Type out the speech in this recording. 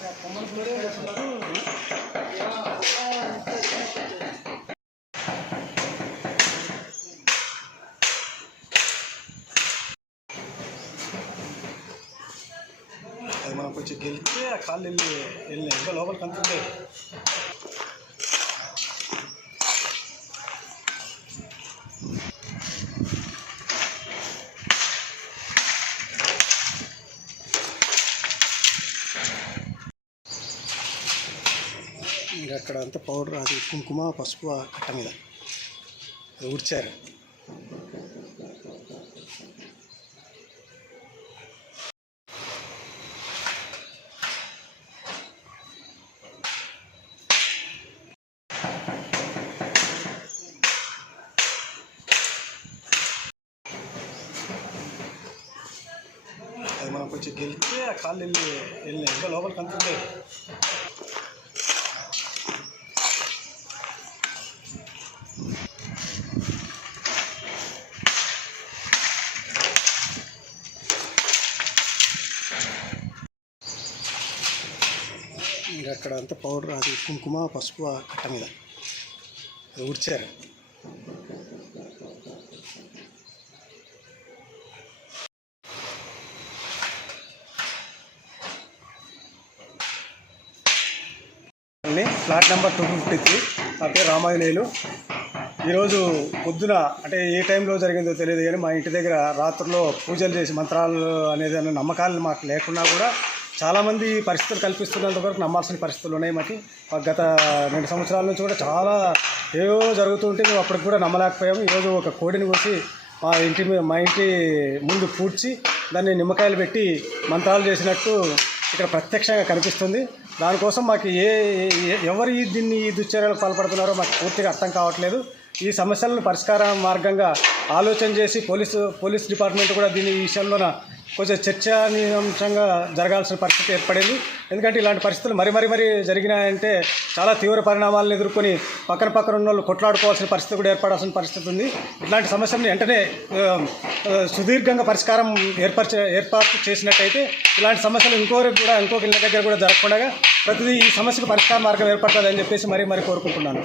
అది మనం కొంచెం గెలిస్తే ఆ కాళ్ళు వెళ్ళి వెళ్ళినాయి ఇంకా లోపలికి అంత ఇంకా అక్కడ అంతా పౌడర్ అది కుంకుమ పసుపు కట్ట మీద. అది ఊడ్చారు. అది మనం కొంచెం గెలిస్తే ఆ కాళ్ళు వెళ్ళి వెళ్ళినాయి. ఇంకా లోపలికి అంత ఇంకా అక్కడ అంతా పౌడర్ అది కుంకుమ పసుపు ఆ కట్ట మీద. అది flat number two fifty three. నా పేరు ఈరోజు పొద్దున అంటే ఏ టైంలో జరిగిందో తెలియదు కానీ మా ఇంటి దగ్గర రాత్రిలో పూజలు చేసి మంత్రాలు అనేది అనే నమ్మకాలు మాకు లేకున్నా కూడా చాలామంది పరిస్థితులు కల్పిస్తున్నంత వరకు నమ్మాల్సిన పరిస్థితులు ఉన్నాయి మాకు మాకు గత రెండు సంవత్సరాల నుంచి కూడా చాలా ఏవో జరుగుతుంటే మేము అప్పటికి కూడా నమ్మలేకపోయాము. ఈరోజు ఒక కోడిని కోసి మా ఇంటి మా ఇంటి ముందు పూడ్చి దాన్ని నిమ్మకాయలు పెట్టి మంత్రాలు చేసినట్టు ఇక్కడ ప్రత్యక్షంగా కనిపిస్తుంది. దానికోసం మాకు ఏ ఏ- ఎవరు దీన్ని ఈ దుశ్చర్యలకు పాల్పడుతున్నారో మాకు పూర్తిగా అర్థం కావట్లేదు. ఈ సమస్యలను పరిష్కార మార్గంగా ఆలోచన చేసి పోలీసు పోలీస్ డిపార్ట్మెంట్ కూడా దీని ఈ విషయంలోన కొంచెం చర్చానీయాంశంగా జరగాల్సిన పరిస్థితి ఏర్పడింది. ఎందుకంటే ఇలాంటి పరిస్థితులు మరి మరి మరి జరిగినాయంటే చాలా తీవ్ర పరిణామాలను ఎదుర్కొని పక్కన పక్కన ఉన్న వాళ్ళు కొట్లాడుకోవాల్సిన పరిస్థితి కూడా ఏర్పడాల్సిన పరిస్థితి ఉంది. ఇట్లాంటి సమస్యలను వెంటనే సుదీర్ఘంగా పరిష్కారం ఏర్పరచ ఏర్పాటు చేసినట్టయితే ఇలాంటి సమస్యలు ఇంకోరికి కూడా ఇంకొక ఇళ్ళ దగ్గర కూడా జరగకుండా ప్రతిదీ ఈ సమస్యకు పరిష్కార మార్గం ఏర్పడుతుందని చెప్పేసి మరీ మరీ కోరుకుంటున్నాను.